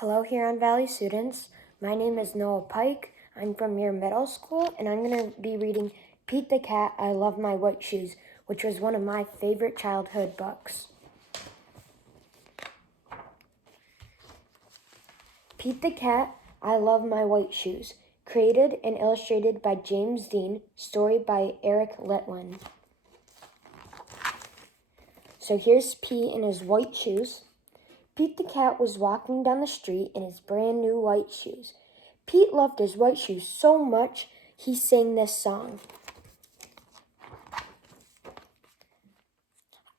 Hello, Huron Valley students. My name is Noah Pike. I'm from Muir Middle School, and I'm going to be reading Pete the Cat, I Love My White Shoes, which was one of my favorite childhood books. Pete the Cat, I Love My White Shoes, created and illustrated by James Dean, story by Eric Litwin. So here's Pete in his white shoes. Pete the Cat was walking down the street in his brand new white shoes. Pete loved his white shoes so much, he sang this song.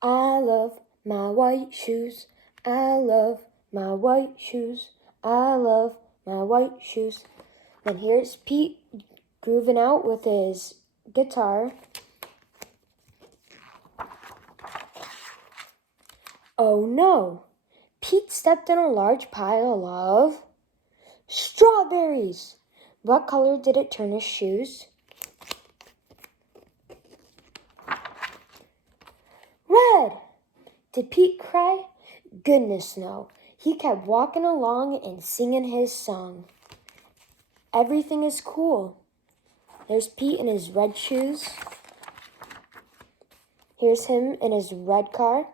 I love my white shoes. I love my white shoes. I love my white shoes. Then here's Pete grooving out with his guitar. Oh no! Pete stepped in a large pile of strawberries. What color did it turn his shoes? Red! Did Pete cry? Goodness no. He kept walking along and singing his song. Everything is cool. There's Pete in his red shoes. Here's him in his red car.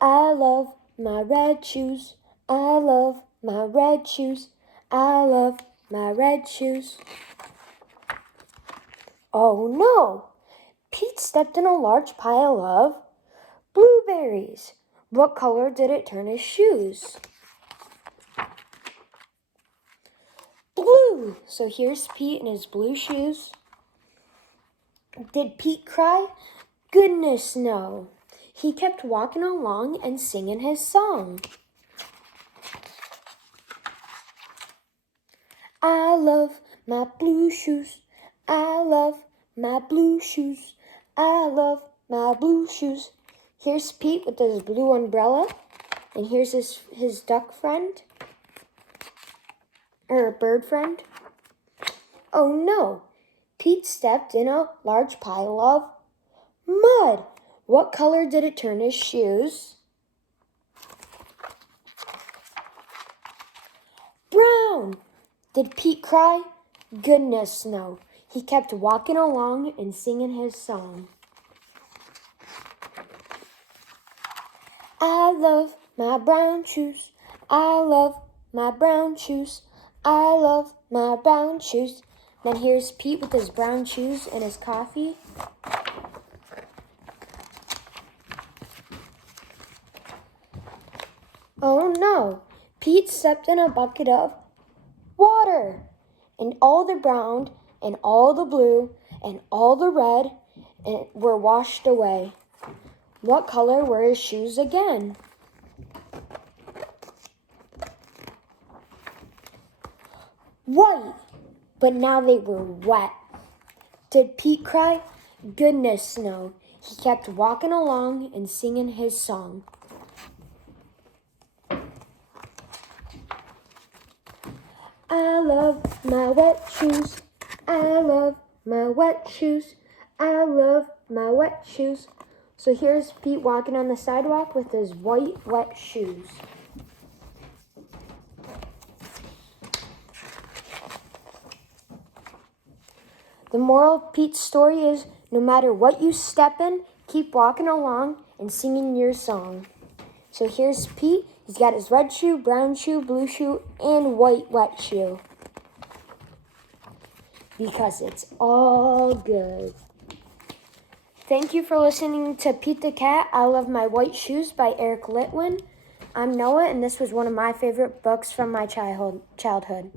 I love my red shoes. I love my red shoes. I love my red shoes. Oh no! Pete stepped in a large pile of blueberries. What color did it turn his shoes? Blue. So here's Pete in his blue shoes. Did Pete cry? Goodness no. He kept walking along and singing his song. I love my blue shoes. I love my blue shoes. I love my blue shoes. Here's Pete with his blue umbrella. And here's his duck friend. Or bird friend. Oh no. Pete stepped in a large pile of mud. What color did it turn his shoes? Brown. Did Pete cry? Goodness no. He kept walking along and singing his song. I love my brown shoes. I love my brown shoes. I love my brown shoes. Then here's Pete with his brown shoes and his coffee. Oh no, Pete stepped in a bucket of water. And all the brown and all the blue and all the red were washed away. What color were his shoes again? White, but now they were wet. Did Pete cry? Goodness no. He kept walking along and singing his song. I love my wet shoes. I love my wet shoes. I love my wet shoes. So here's Pete walking on the sidewalk with his white wet shoes. The moral of Pete's story is, no matter what you step in, keep walking along and singing your song. So here's Pete. He's got his red shoe, brown shoe, blue shoe, and white wet shoe. Because it's all good. Thank you for listening to Pete the Cat, I Love My White Shoes by Eric Litwin. I'm Noah, and this was one of my favorite books from my childhood.